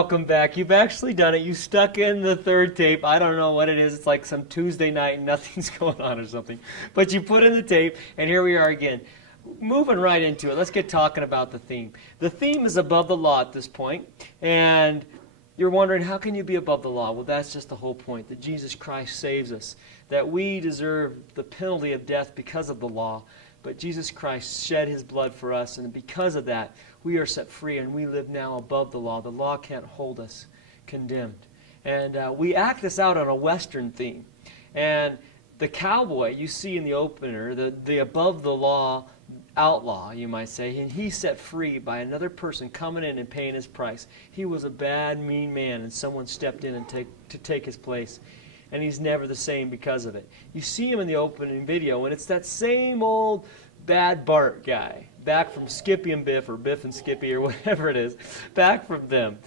welcome back. You've actually done it. You stuck in the third tape. I don't know what it is. It's like some Tuesday night and nothing's going on or something. But you put in the tape, and here we are again. Moving right into it, let's get talking about the theme. The theme is above the law at this point, and you're wondering, how can you be above the law? Well, that's just the whole point, that Jesus Christ saves us, that we deserve the penalty of death because of the law, but Jesus Christ shed his blood for us, and because of that, we are set free, and we live now above the law. The law can't hold us condemned. And we act this out on a Western theme. And the cowboy you see in the opener, the above the law outlaw, you might say, and he's set free by another person coming in and paying his price. He was a bad, mean man, and someone stepped in and to take his place. And he's never the same because of it. You see him in the opening video, and it's that same old bad Bart guy, back from Skippy and Biff, or Biff and Skippy, or whatever it is, back from them.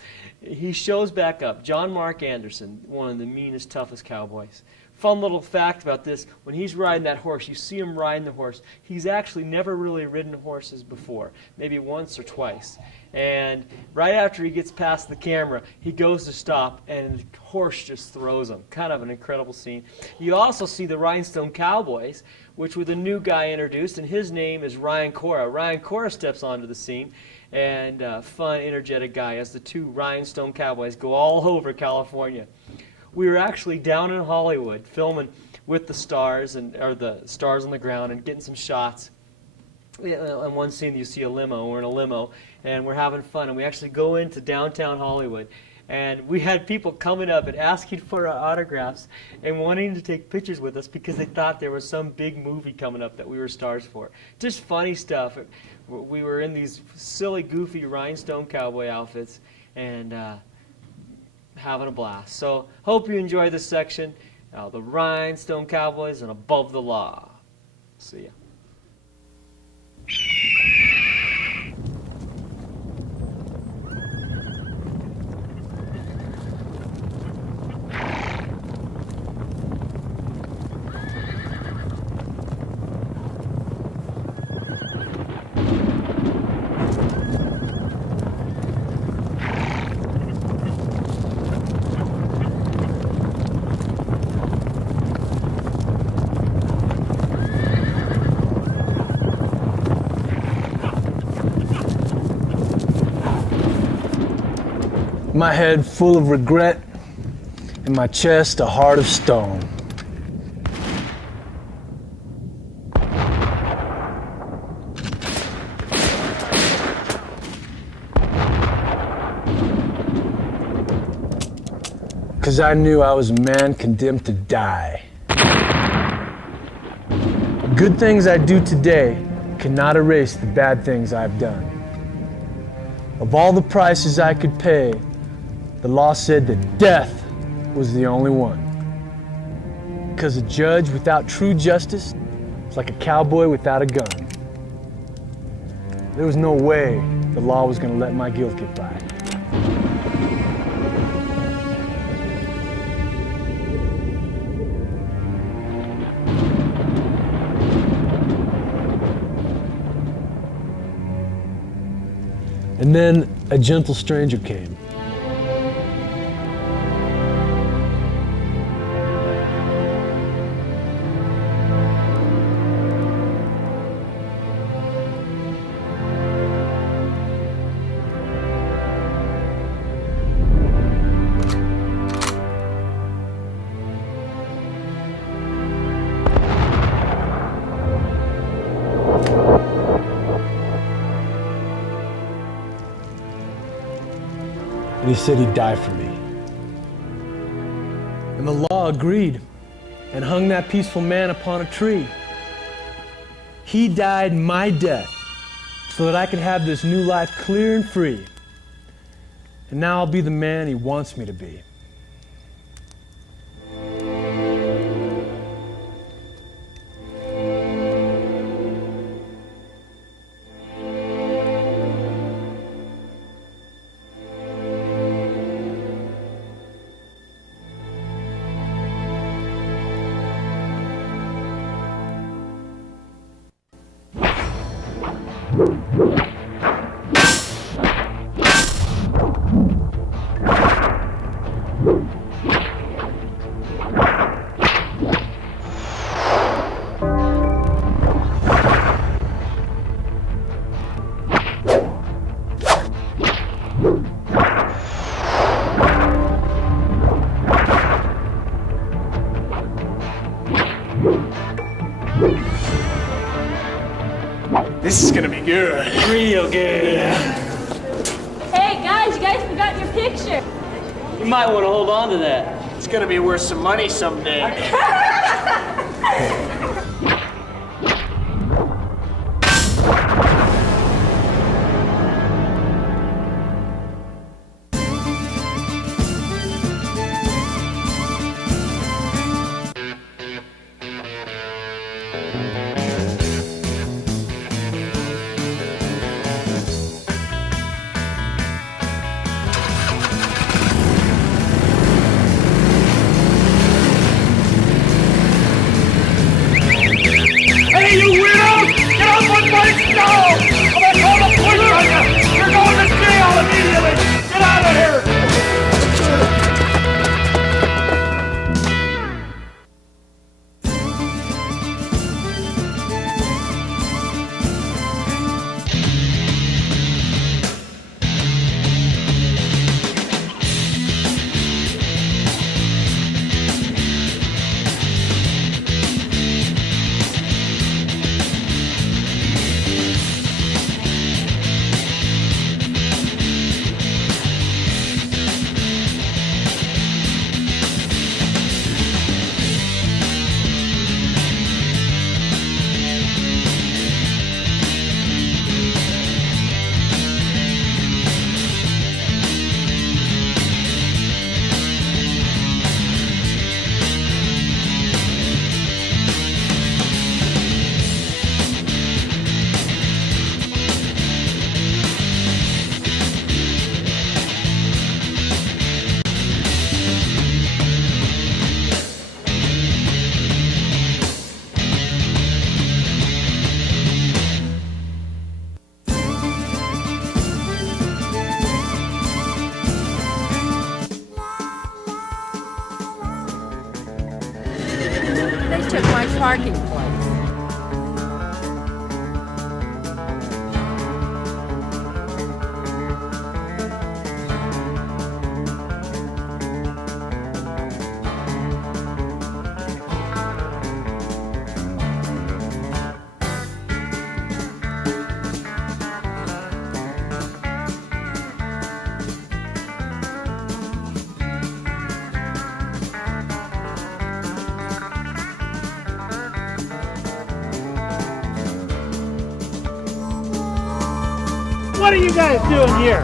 He shows back up. John Mark Anderson, one of the meanest, toughest cowboys. Fun little fact about this, when he's riding that horse, you see him riding the horse, he's actually never really ridden horses before, maybe once or twice. And right after he gets past the camera, he goes to stop, and the horse just throws him. Kind of an incredible scene. You also see the Rhinestone Cowboys, which with a new guy introduced, and his name is Ryan Cora. Ryan Cora steps onto the scene, and fun, energetic guy, as the two Rhinestone Cowboys go all over California. We were actually down in Hollywood filming with the stars, or the stars on the ground, and getting some shots. In one scene you see a limo, we're in a limo, and we're having fun, and we actually go into downtown Hollywood, and we had people coming up and asking for our autographs and wanting to take pictures with us because they thought there was some big movie coming up that we were stars for. Just funny stuff. We were in these silly, goofy Rhinestone Cowboy outfits, and having a blast. So hope you enjoy this section. The Rhinestone Cowboys and Above the Law. See ya. My head full of regret, and my chest a heart of stone. Because I knew I was a man condemned to die. Good things I do today cannot erase the bad things I've done. Of all the prices I could pay, the law said that death was the only one. Because a judge without true justice is like a cowboy without a gun. There was no way the law was going to let my guilt get by. And then a gentle stranger came. And he said he'd die for me. And the law agreed and hung that peaceful man upon a tree. He died my death so that I could have this new life clear and free. And now I'll be the man he wants me to be. this is gonna be good. Real good. Hey guys, you guys forgot your picture. You might want to hold on to that. It's gonna be worth some money someday. Hey, you weirdos! Get off my bike now! I'm gonna call the police on you! You're going to jail immediately! Get out of here! They took my parking place. What are you guys doing here?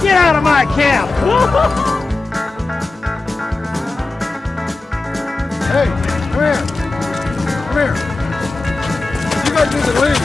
Get out of my cab! Hey, come here. Come here. You guys need to leave.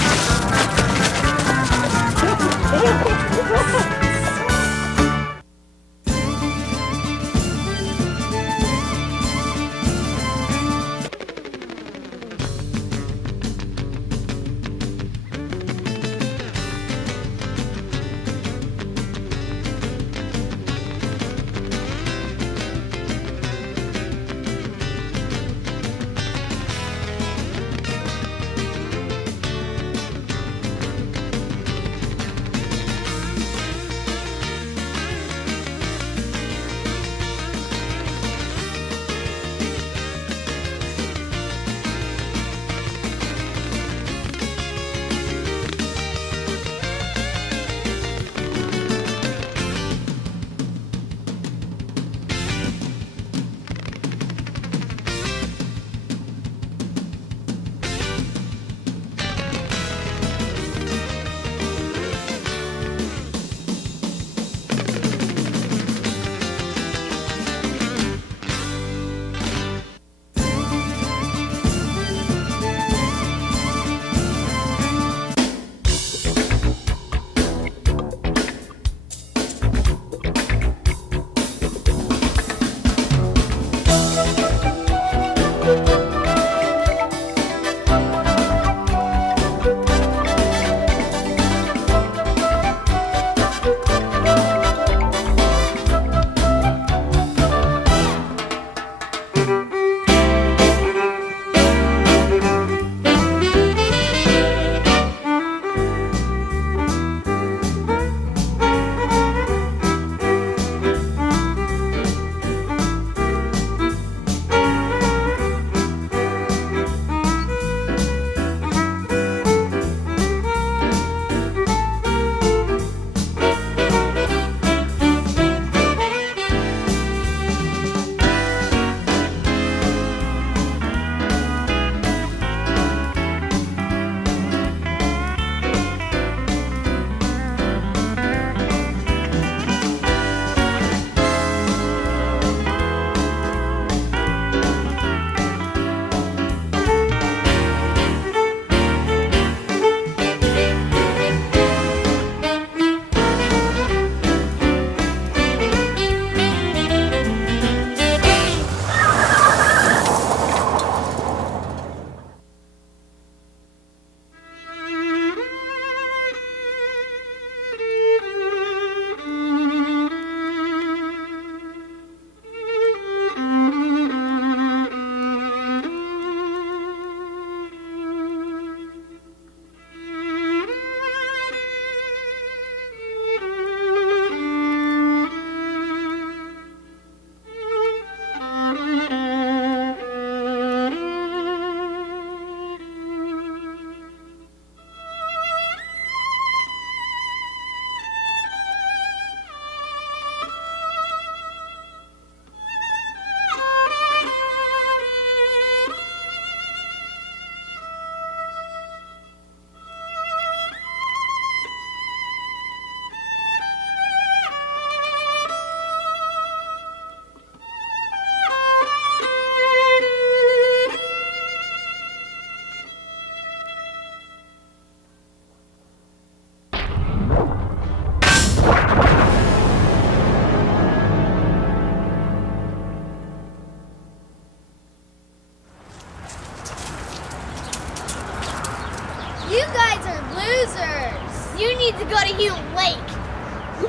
to go to Hume Lake.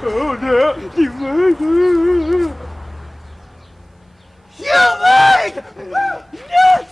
Oh, no. You like! Yes!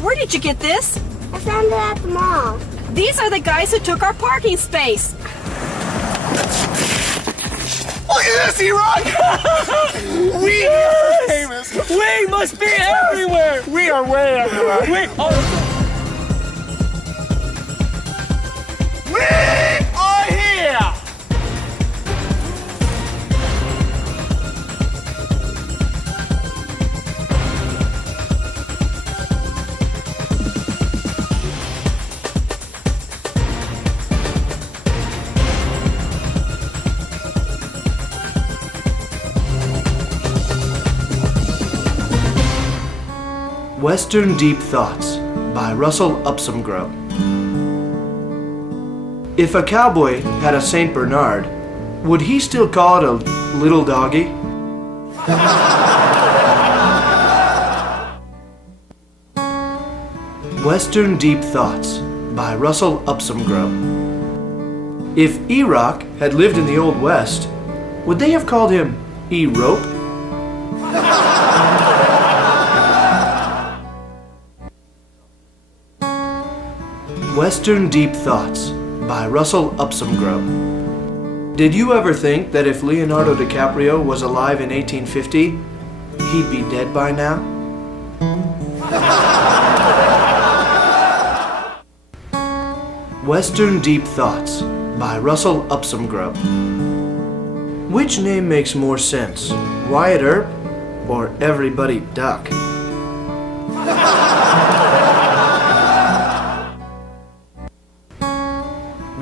Where did you get this? I found it at the mall. These are the guys who took our parking space. Look at this, E-Rock! We are famous! We must be everywhere. We are way everywhere! We We are here! Western Deep Thoughts by Russell Upsomgrove. If a cowboy had a St. Bernard, would he still call it a little doggy? Western Deep Thoughts by Russell Upsomgrove. If E-Rock had lived in the Old West, would they have called him E-Rope? Western Deep Thoughts by Russell Upsomgrove. Did you ever think that if Leonardo DiCaprio was alive in 1850, he'd be dead by now? Western Deep Thoughts by Russell Upsomgrove. Which name makes more sense, Wyatt Earp or Everybody Duck?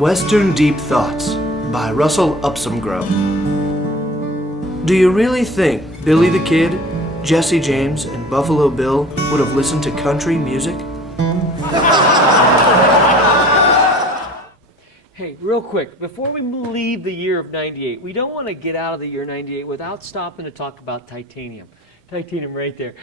Western Deep Thoughts by Russell Upsomgrove. Do you really think Billy the Kid, Jesse James, and Buffalo Bill would have listened to country music? Hey, real quick, before we leave the year of 98, we don't want to get out of the year 98 without stopping to talk about Titanium. Titanium right there.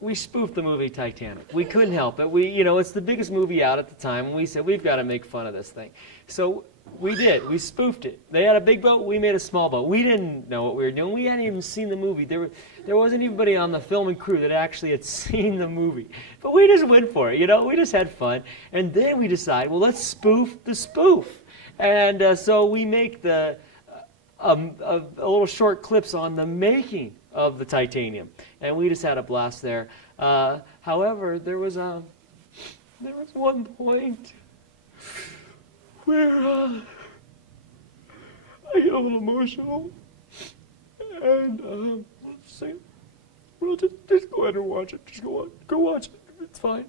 We spoofed the movie Titanic. We couldn't help it. It's the biggest movie out at the time, and we said, we've got to make fun of this thing. So we did. We spoofed it. They had a big boat, we made a small boat. We didn't know what we were doing. We hadn't even seen the movie. There wasn't anybody on the film and crew that actually had seen the movie. But we just went for it, we just had fun. And then we decided, well, let's spoof the spoof. And so we make a little short clips on the making of the Titanium. And we just had a blast there. However, there was one point where I get a little emotional, and let's see. Well, just go ahead and watch it. Just go watch it. It's fine.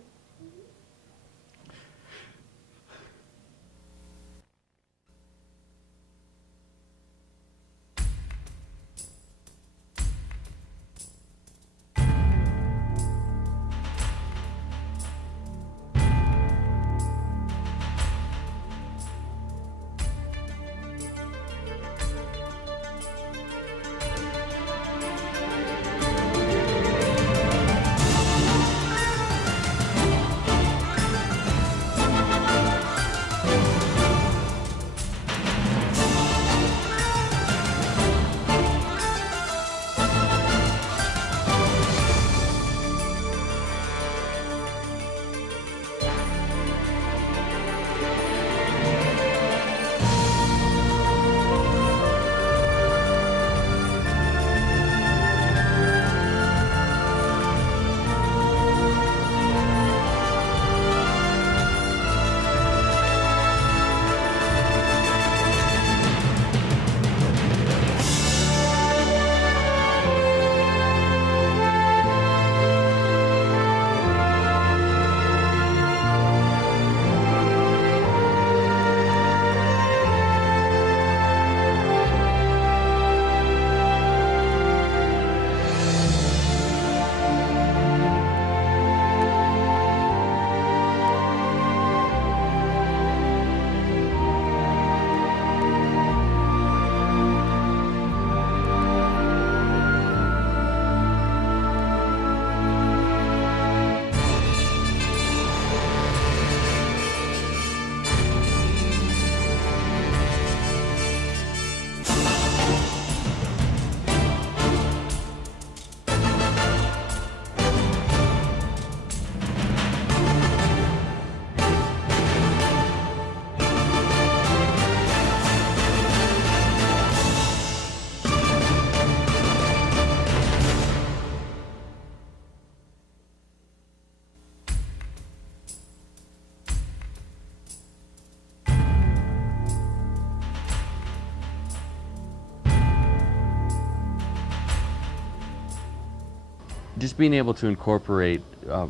just being able to incorporate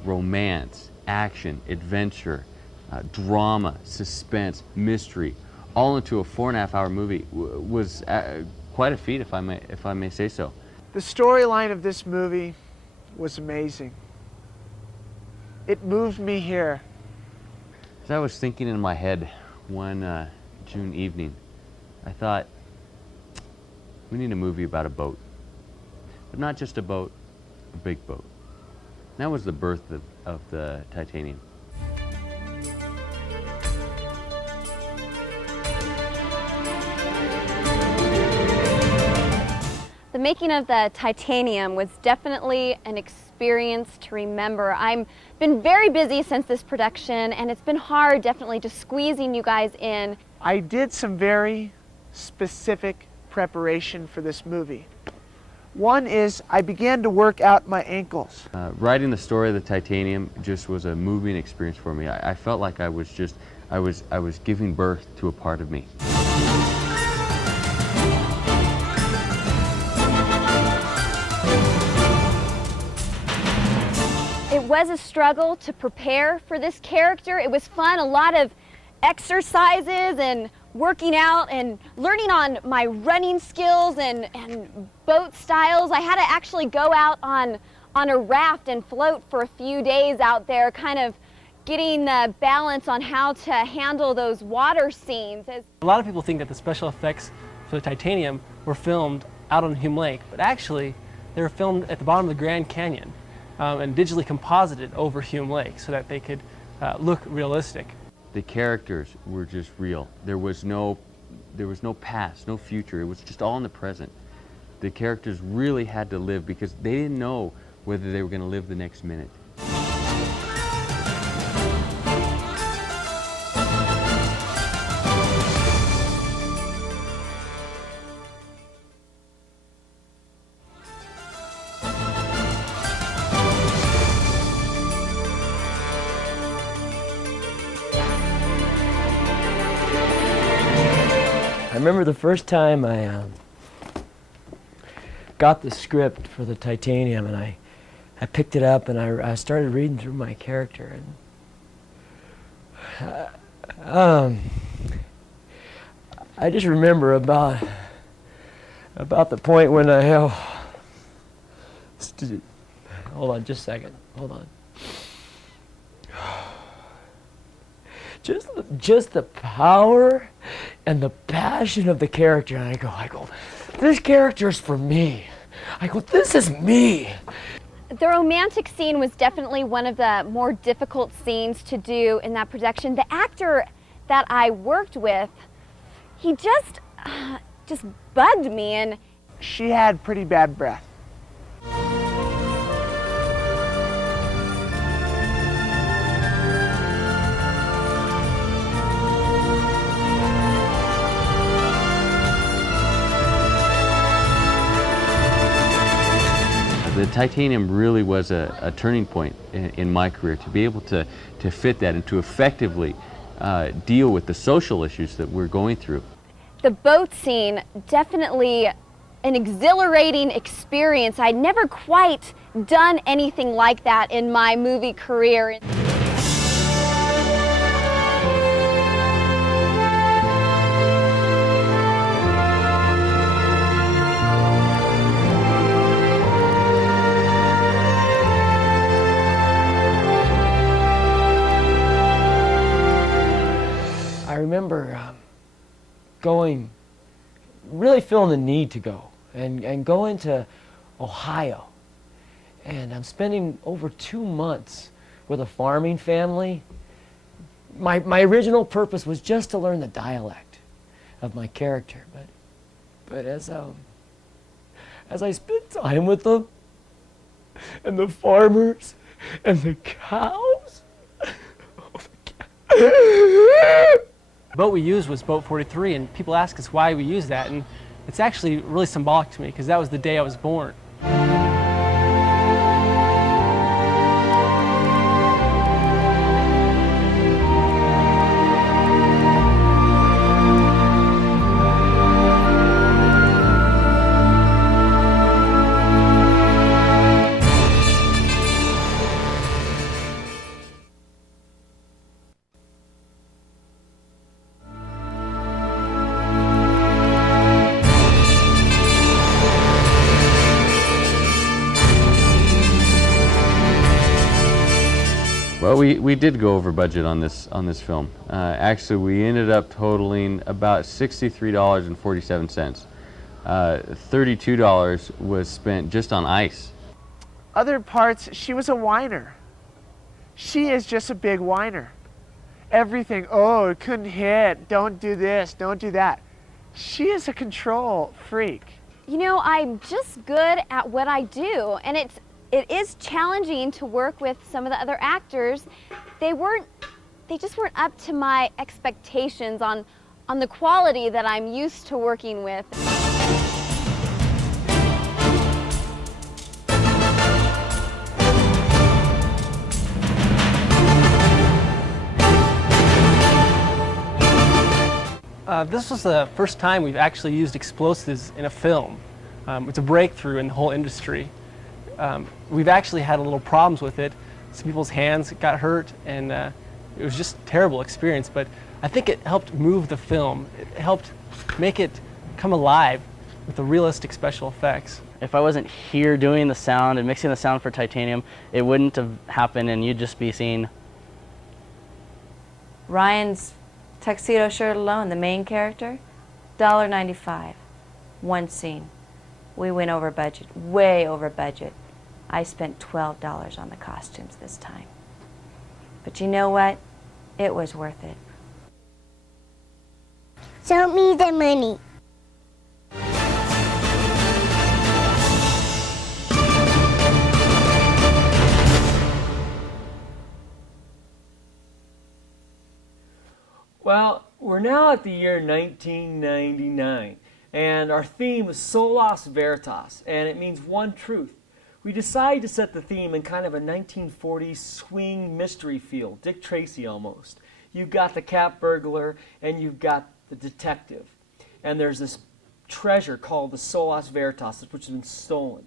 romance, action, adventure, drama, suspense, mystery, all into a 4.5-hour movie was quite a feat, if I may say so. The storyline of this movie was amazing. It moved me here. As I was thinking in my head one June evening, I thought, we need a movie about a boat. But not just a boat, a big boat. And that was the birth of the Titanium. The making of the Titanium was definitely an experience to remember. I've been very busy since this production, and it's been hard, definitely, just squeezing you guys in. I did some very specific preparation for this movie. One is I began to work out my ankles. Writing the story of the Titanium just was a moving experience for me. I felt like I was giving birth to a part of me. It was a struggle to prepare for this character. It was fun, a lot of exercises and working out and learning on my running skills and boat styles. I had to actually go out on a raft and float for a few days out there, kind of getting the balance on how to handle those water scenes. A lot of people think that the special effects for the Titanium were filmed out on Hume Lake, but actually they were filmed at the bottom of the Grand Canyon and digitally composited over Hume Lake so that they could look realistic. The characters were just real. There was no past, no future. It was just all in the present. The characters really had to live because they didn't know whether they were going to live the next minute. I remember the first time I got the script for the Titanium, and I picked it up and I started reading through my character, and I just remember about the point when hold on just a second, hold on. Just the power and the passion of the character, and I go, this character's for me. I go, this is me. The romantic scene was definitely one of the more difficult scenes to do in that production. The actor that I worked with, he just bugged me, and she had pretty bad breath. The Titanium really was a turning point in my career, to be able to fit that and to effectively deal with the social issues that we're going through. the boat scene, definitely an exhilarating experience. I'd never quite done anything like that in my movie career. I remember really feeling the need to go and going to Ohio. And I'm spending over 2 months with a farming family. My original purpose was just to learn the dialect of my character, but as I spent time with them and the farmers and the cows, The boat we used was boat 43, and people ask us why we use that, and it's actually really symbolic to me because that was the day I was born. we did go over budget on this film. Actually, we ended up totaling about $63.47. $32 was spent just on ice. Other parts, she was a whiner. She is just a big whiner. Everything, oh, it couldn't hit, don't do this, don't do that. She is a control freak. You know, I'm just good at what I do, and it is challenging to work with some of the other actors. They just weren't up to my expectations on the quality that I'm used to working with. This was the first time we've actually used explosives in a film. It's a breakthrough in the whole industry. We've actually had a little problems with it. Some people's hands got hurt, and it was just a terrible experience, but I think it helped move the film. It helped make it come alive with the realistic special effects. If I wasn't here doing the sound and mixing the sound for Titanium, it wouldn't have happened, and you'd just be seeing Ryan's tuxedo shirt alone, the main character, $1.95, one scene. We went over budget, way over budget. I spent $12 on the costumes this time. But you know what? It was worth it. Show me the money. Well, we're now at the year 1999, and our theme is Solus Veritas, and it means one truth. We decided to set the theme in kind of a 1940s swing mystery feel, Dick Tracy almost. You've got the cat burglar, and you've got the detective. And there's this treasure called the Solus Veritas, which has been stolen.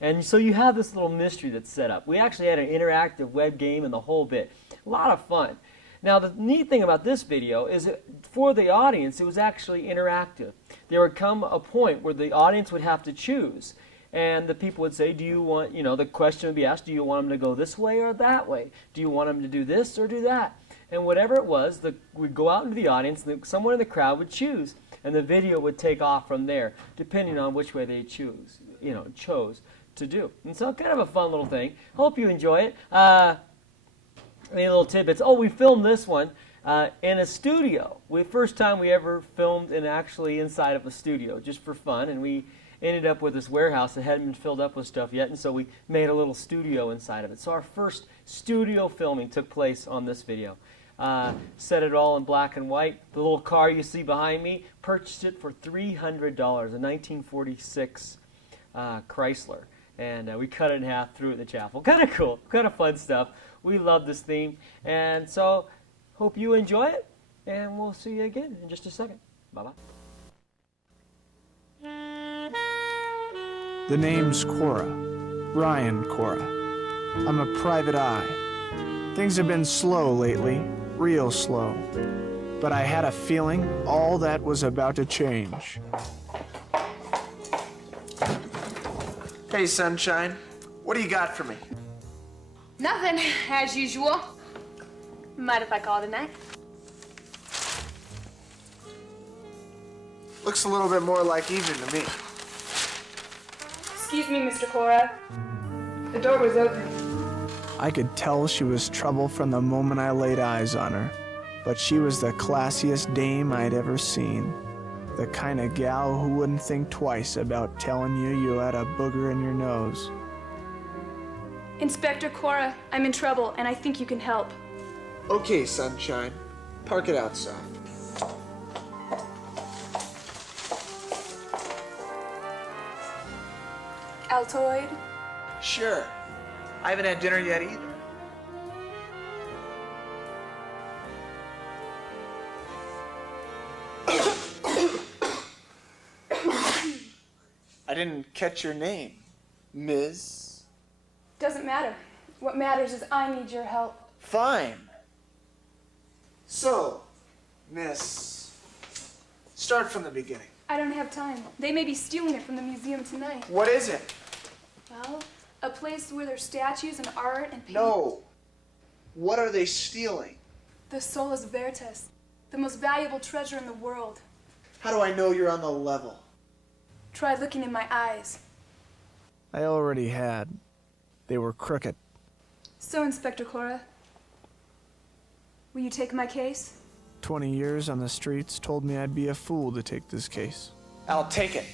And so you have this little mystery that's set up. We actually had an interactive web game and the whole bit. A lot of fun. Now, the neat thing about this video is that for the audience, it was actually interactive. There would come a point where the audience would have to choose. And the people would say, do you want, the question would be asked, do you want them to go this way or that way? Do you want them to do this or do that? And whatever it was, we'd go out into the audience, and someone in the crowd would choose. And the video would take off from there, depending on which way they chose to do. And so kind of a fun little thing. Hope you enjoy it. Any little tidbits. Oh, we filmed this one in a studio. First time we ever filmed actually inside of a studio, just for fun. And we ended up with this warehouse that hadn't been filled up with stuff yet, and so we made a little studio inside of it. So our first studio filming took place on this video. Set it all in black and white. The little car you see behind me, purchased it for $300, a 1946 Chrysler. And we cut it in half, threw it in the chapel. Kind of cool, kind of fun stuff. We love this theme, and so hope you enjoy it, and we'll see you again in just a second. Bye-bye. The name's Cora, Ryan Cora. I'm a private eye. Things have been slow lately, real slow. But I had a feeling all that was about to change. Hey, Sunshine. What do you got for me? Nothing, as usual. Mind if I call it a night? Looks a little bit more like evening to me. Excuse me, Mr. Cora. The door was open. I could tell she was trouble from the moment I laid eyes on her, but she was the classiest dame I'd ever seen. The kind of gal who wouldn't think twice about telling you had a booger in your nose. Inspector Cora, I'm in trouble, and I think you can help. Okay, Sunshine. Park it outside. Altoid? Sure. I haven't had dinner yet either. I didn't catch your name, Ms. Doesn't matter. What matters is I need your help. Fine. So, Miss, start from the beginning. I don't have time. They may be stealing it from the museum tonight. What is it? Well, a place where there's statues and art and paintings. No. What are they stealing? The Solus Veritas, the most valuable treasure in the world. How do I know you're on the level? Try looking in my eyes. I already had. They were crooked. So, Inspector Cora, will you take my case? 20 years on the streets told me I'd be a fool to take this case. I'll take it.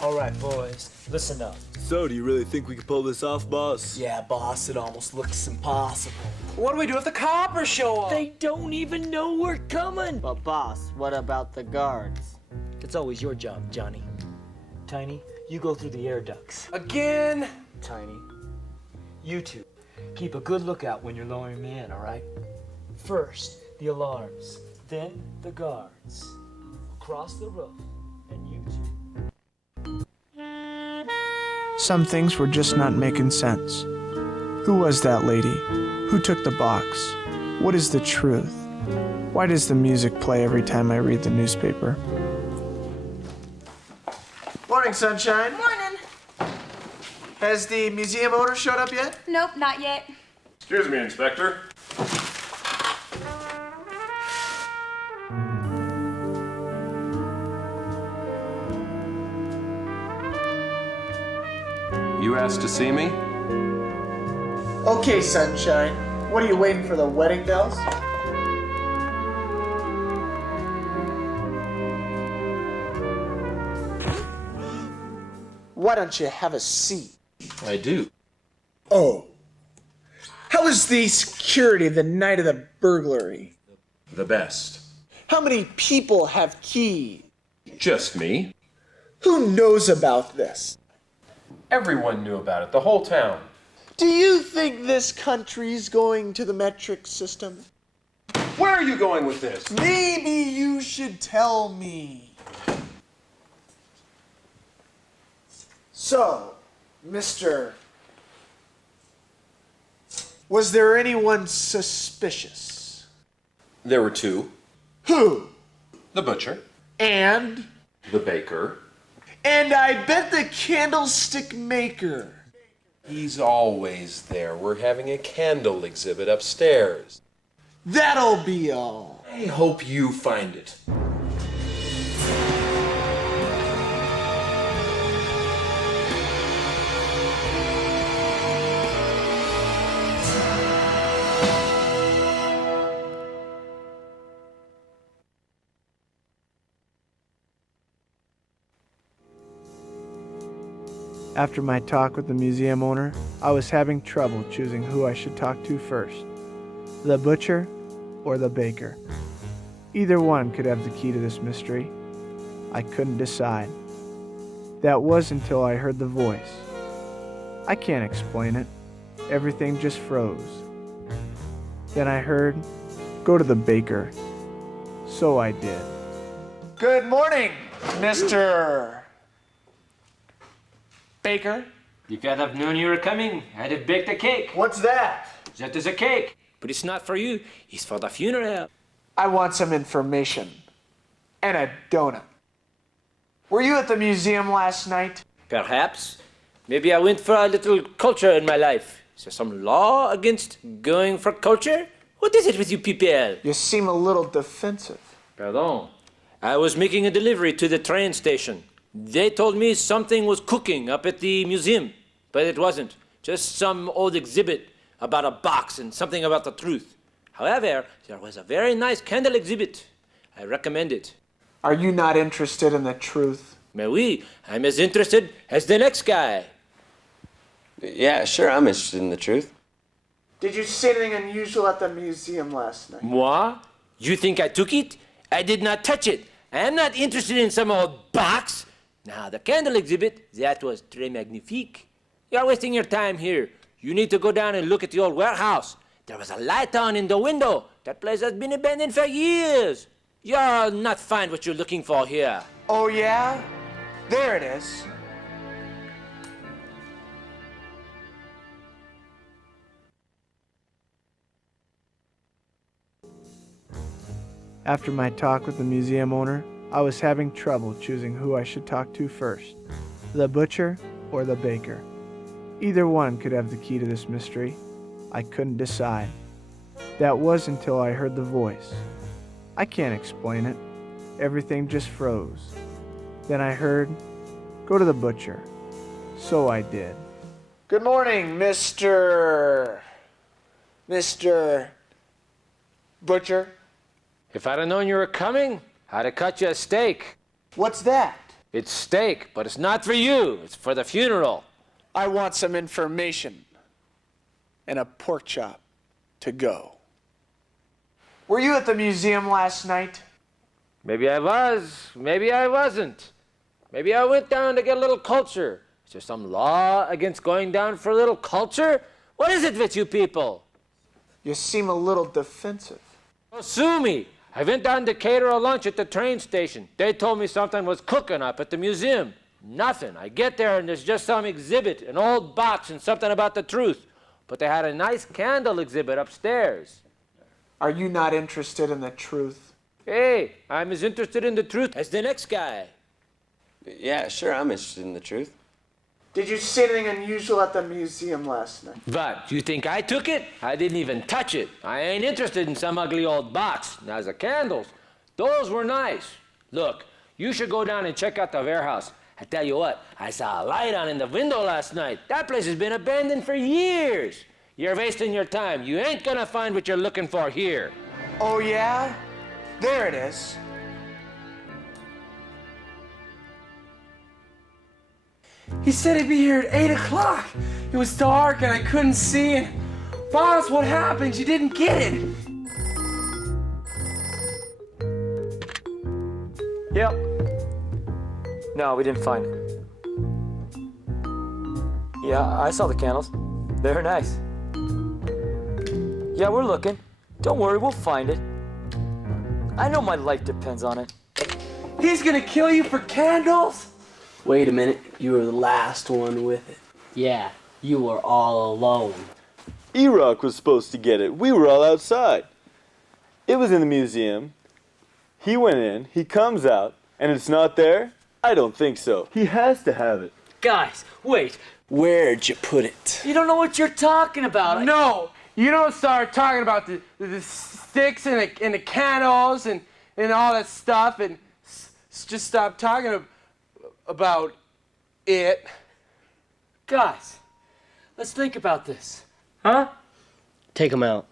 All right, boys, listen up. So, do you really think we can pull this off, boss? Yeah, boss, it almost looks impossible. What do we do if the coppers show up? They don't even know we're coming. But boss, what about the guards? It's always your job, Johnny. Tiny, you go through the air ducts. Again? Tiny, you two, keep a good lookout when you're lowering me in, all right? First, the alarms, then the guards. Across the roof, and you two. Some things were just not making sense. Who was that lady? Who took the box? What is the truth? Why does the music play every time I read the newspaper? Morning, sunshine. Morning. Has the museum owner showed up yet? Nope, not yet. Excuse me, Inspector. You asked to see me? Okay, sunshine. What are you waiting for, the wedding bells? Why don't you have a seat? I do. Oh. How was the security the night of the burglary? The best. How many people have keys? Just me. Who knows about this? Everyone knew about it, the whole town. Do you think this country's going to the metric system? Where are you going with this? Maybe you should tell me. So, Mr. Was there anyone suspicious? There were two. Who? The butcher. And? The baker. And I bet the candlestick maker. He's always there. We're having a candle exhibit upstairs. That'll be all. I hope you find it. After my talk with the museum owner, I was having trouble choosing who I should talk to first. The butcher or the baker. Either one could have the key to this mystery. I couldn't decide. That was until I heard the voice. I can't explain it. Everything just froze. Then I heard, "Go to the baker." So I did. Good morning, Mr. Baker. If I'd have known you were coming, I'd have baked a cake. What's that? That is a cake. But it's not for you, it's for the funeral. I want some information. And a donut. Were you at the museum last night? Perhaps. Maybe I went for a little culture in my life. Is there some law against going for culture? What is it with you people? You seem a little defensive. Pardon. I was making a delivery to the train station. They told me something was cooking up at the museum, but it wasn't. Just some old exhibit about a box and something about the truth. However, there was a very nice candle exhibit. I recommend it. Are you not interested in the truth? Mais oui, I'm as interested as the next guy. Yeah, sure, I'm interested in the truth. Did you see anything unusual at the museum last night? Moi? You think I took it? I did not touch it. I'm not interested in some old box. Now, the candle exhibit, that was très magnifique. You're wasting your time here. You need to go down and look at the old warehouse. There was a light on in the window. That place has been abandoned for years. You'll not find what you're looking for here. Oh, yeah? There it is. After my talk with the museum owner, I was having trouble choosing who I should talk to first, the butcher or the baker. Either one could have the key to this mystery. I couldn't decide. That was until I heard the voice. I can't explain it. Everything just froze. Then I heard, "Go to the butcher." So I did. Good morning, Mr. Butcher. If I'd have known you were coming, I'd have cut you a steak. What's that? It's steak, but it's not for you. It's for the funeral. I want some information and a pork chop to go. Were you at the museum last night? Maybe I was, maybe I wasn't. Maybe I went down to get a little culture. Is there some law against going down for a little culture? What is it with you people? You seem a little defensive. Don't sue me. I went down to cater a lunch at the train station. They told me something was cooking up at the museum. Nothing. I get there and there's just some exhibit, an old box and something about the truth. But they had a nice candle exhibit upstairs. Are you not interested in the truth? Hey, I'm as interested in the truth as the next guy. Yeah, sure, I'm interested in the truth. Did you see anything unusual at the museum last night? But you think I took it? I didn't even touch it. I ain't interested in some ugly old box. Now the candles, those were nice. Look, you should go down and check out the warehouse. I tell you what, I saw a light on in the window last night. That place has been abandoned for years. You're wasting your time. You ain't gonna find what you're looking for here. Oh yeah? There it is. He said he'd be here at 8 o'clock. It was dark and I couldn't see. And boss, what happened? You didn't get it. Yep. No, we didn't find it. Yeah, I saw the candles. They're nice. Yeah, we're looking. Don't worry, we'll find it. I know my life depends on it. He's gonna kill you for candles? Wait a minute, you were the last one with it. Yeah, you were all alone. E-Rock was supposed to get it. We were all outside. It was in the museum. He went in, he comes out, and it's not there? I don't think so. He has to have it. Guys, wait. Where'd you put it? You don't know what you're talking about. No, you don't start talking about the sticks and the candles and all that stuff and just stop talking about it. Guys, let's think about this. Huh? Take him out.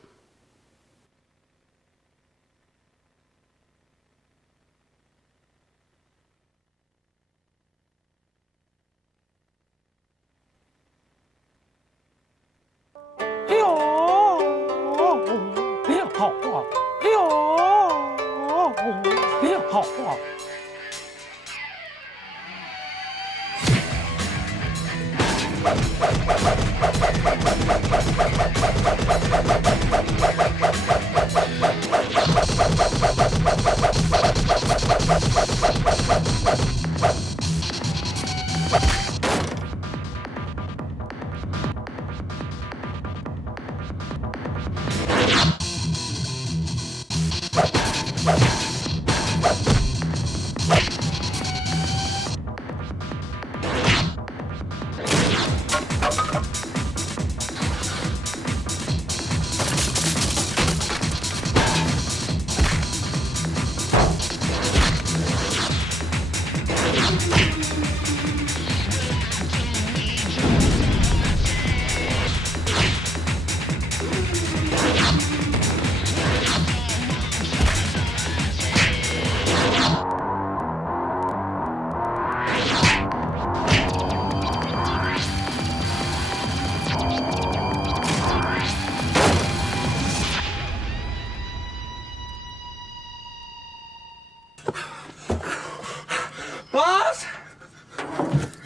Boss?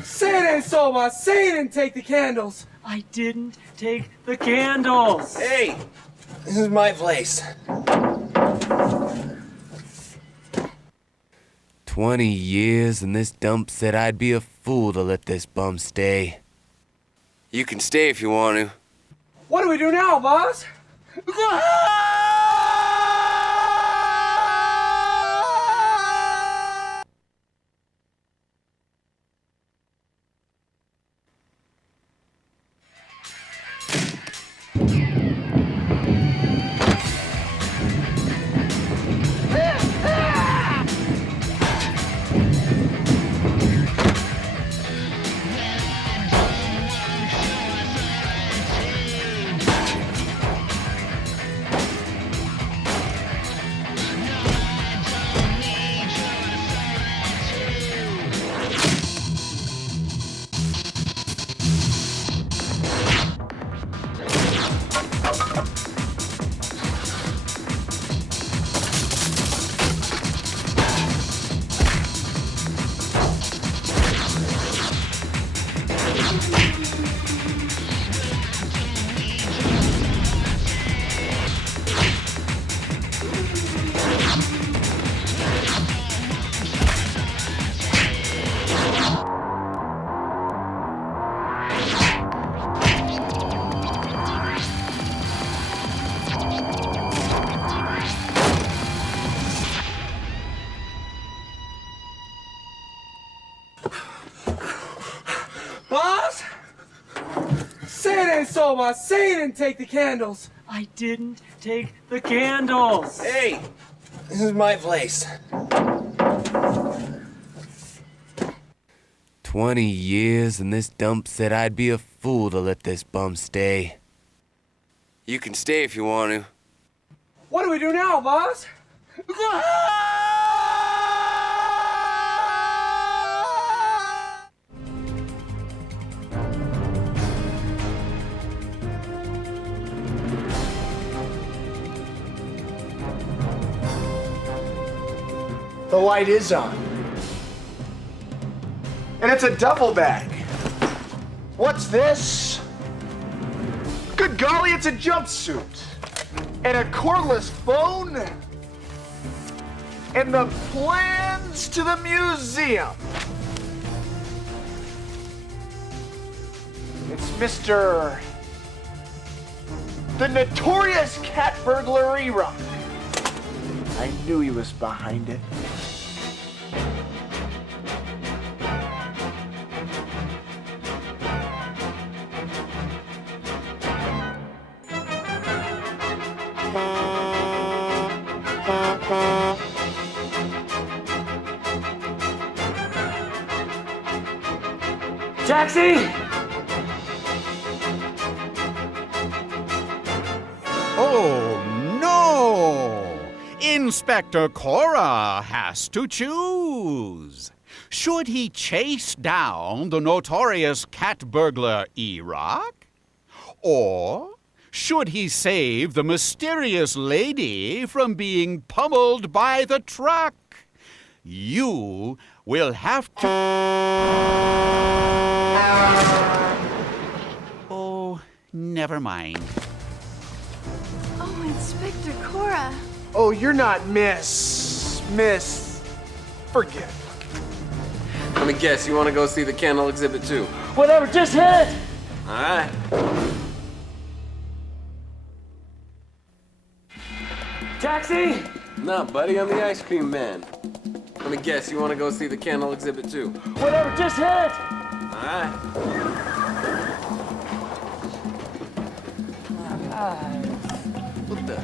Say it ain't so, boss. Say you didn't take the candles. I didn't take the candles. Hey, this is my place. 20 years, and this dump said I'd be a fool to let this bum stay. You can stay if you want to. What do we do now, boss? No, boss, say you didn't take the candles. I didn't take the candles. Hey, this is my place. 20 years and this dump said I'd be a fool to let this bum stay. You can stay if you want to. What do we do now, boss? The light is on. And it's a duffel bag. What's this? Good golly, it's a jumpsuit. And a cordless phone. And the plans to the museum. It's Mr. The Notorious Cat Burglary Rock. I knew he was behind it. Taxi! Oh, no! Inspector Cora has to choose. Should he chase down the notorious cat burglar E-Rock? Or should he save the mysterious lady from being pummeled by the truck? You will have to... Oh, never mind. Oh, Inspector Cora. Oh, you're not Miss. Forget. Let me guess, you want to go see the candle exhibit too? Whatever, just hit it! All right. Taxi! No, buddy, I'm the ice cream man. Let me guess, you want to go see the candle exhibit too? Whatever, just hit it! All right. What the?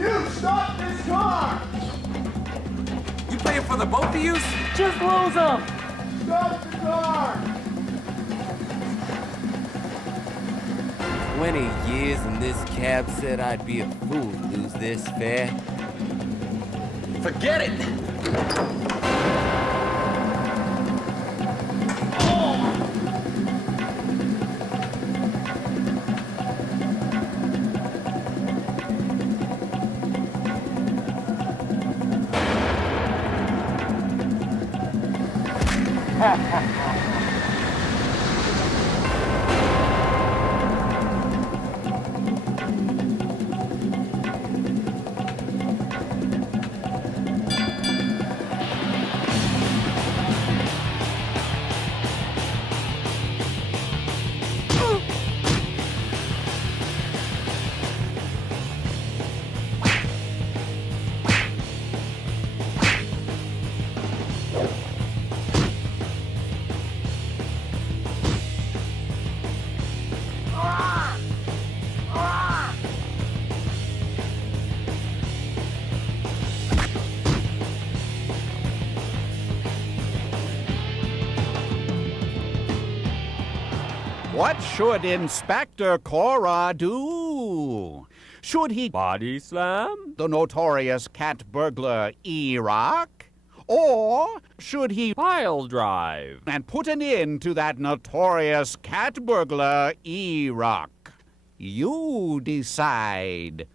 You stop this car! You paying for the both of you? Just lose them! Stop the car! 20 years and this cab said I'd be a fool to lose this fare. Forget it! What should Inspector Cora do? Should he body slam the notorious cat burglar E-Rock? Or should he pile drive and put an end to that notorious cat burglar E-Rock? You decide.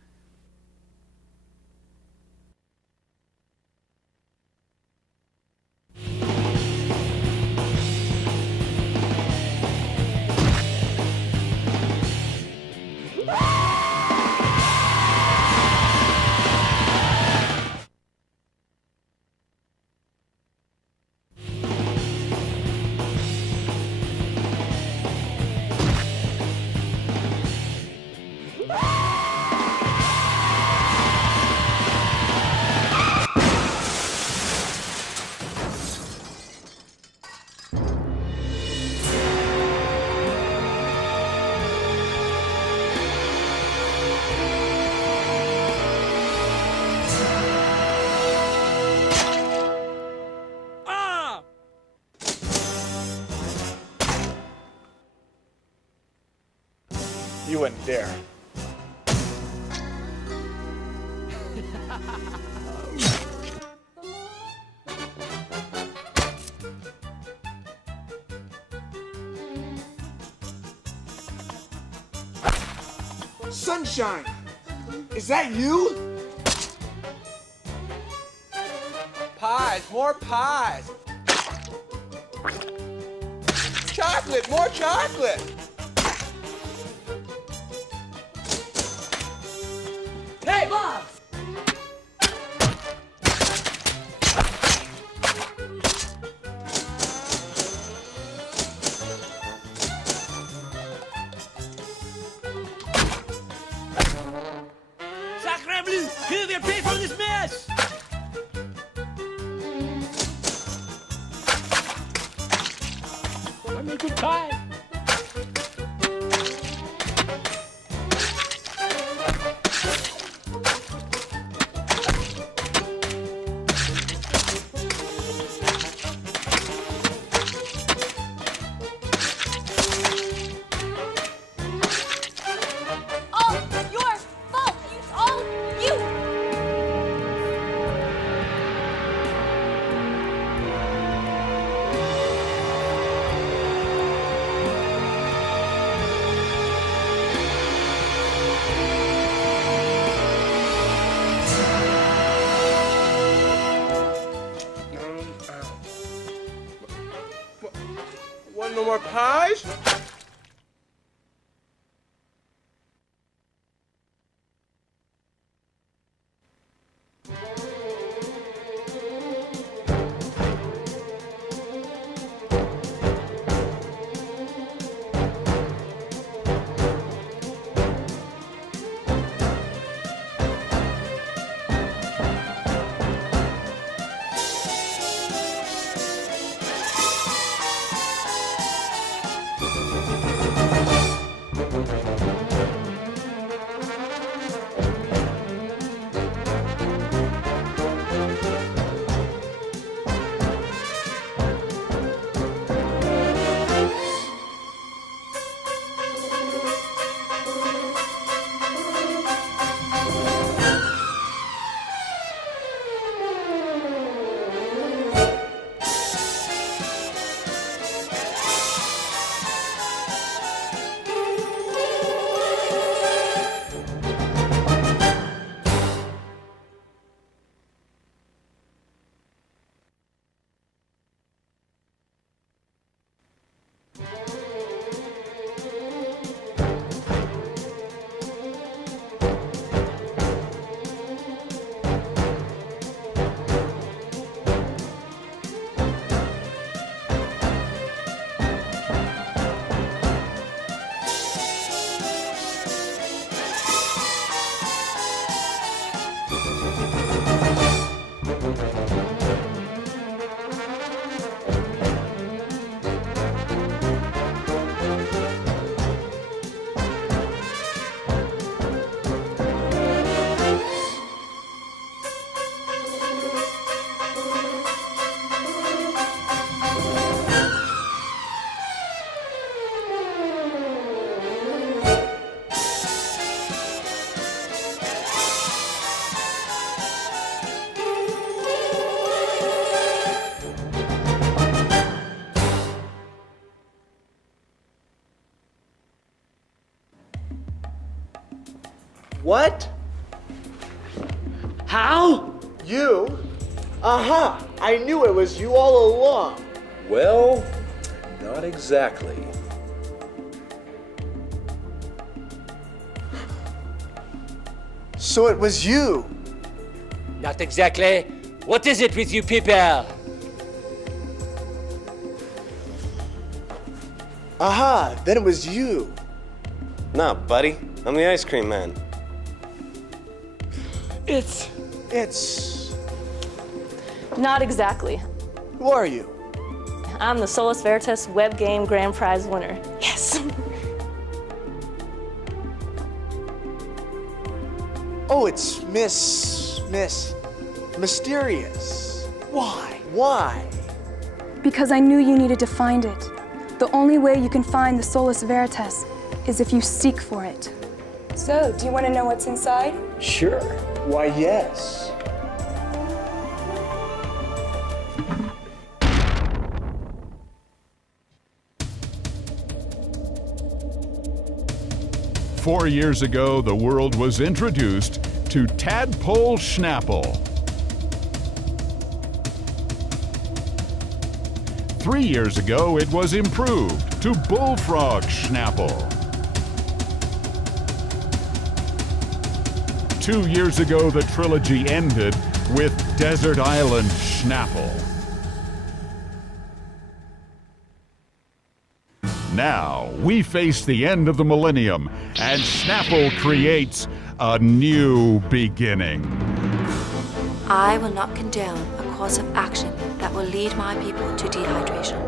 doing there? Sunshine! Is that you? Pies, more pies. Chocolate, more chocolate. Hey, Bob! Sacre bleu! Who will pay for this mess? I make good time. Want no more pies? What? How? You? Uh-huh. I knew it was you all along. Well, not exactly. So it was you. Not exactly. What is it with you people? Aha, then it was you. Nah, buddy. I'm the ice cream man. It's... Not exactly. Who are you? I'm the Solus Veritas web game grand prize winner. Yes. Oh, it's Miss Mysterious. Why? Why? Because I knew you needed to find it. The only way you can find the Solus Veritas is if you seek for it. So, do you want to know what's inside? Sure. Why, yes. Four years ago, the world was introduced to Tadpole Schnapple. 3 years ago, it was improved to Bullfrog Schnapple. 2 years ago, the trilogy ended with Desert Island Schnapple. Now, we face the end of the millennium, and Schnapple creates a new beginning. I will not condone a course of action that will lead my people to dehydration.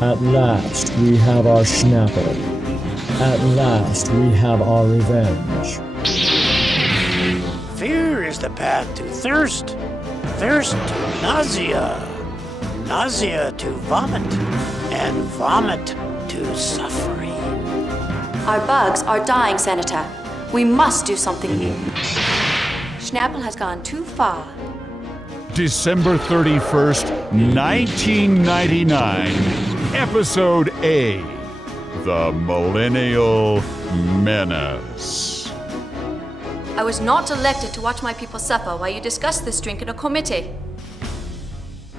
At last, we have our Schnapple. At last, we have our revenge. Fear is the path to thirst, thirst to nausea, nausea to vomit, and vomit to suffering. Our bugs are dying, Senator. We must do something new. Schnapple has gone too far. December 31st, 1999, Episode A, The Millennial Menace. I was not elected to watch my people suffer while you discussed this drink in a committee.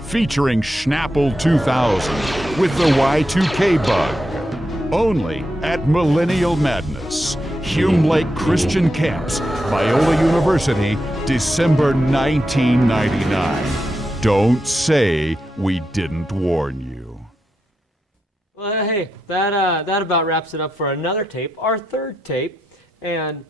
Featuring Schnapple 2000 with the Y2K bug. Only at Millennial Madness, Hume Lake Christian Camps, Biola University, December 1999. Don't say we didn't warn you. Well, hey, that about wraps it up for another tape, our third tape. And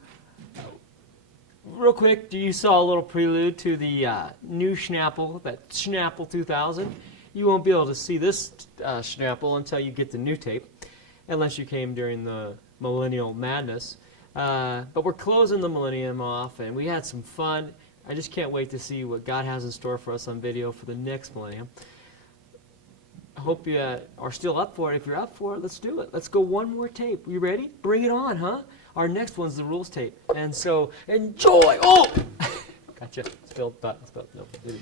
real quick, you saw a little prelude to the new Schnapple, that Schnapple 2000. You won't be able to see this Schnapple until you get the new tape, unless you came during the Millennial Madness. But we're closing the millennium off, and we had some fun. I just can't wait to see what God has in store for us on video for the next millennium. I hope you are still up for it. If you're up for it, let's do it. Let's go one more tape. You ready? Bring it on, huh? Our next one's the rules tape. And so, enjoy! Oh! Gotcha. Spilled, but, no, didn't.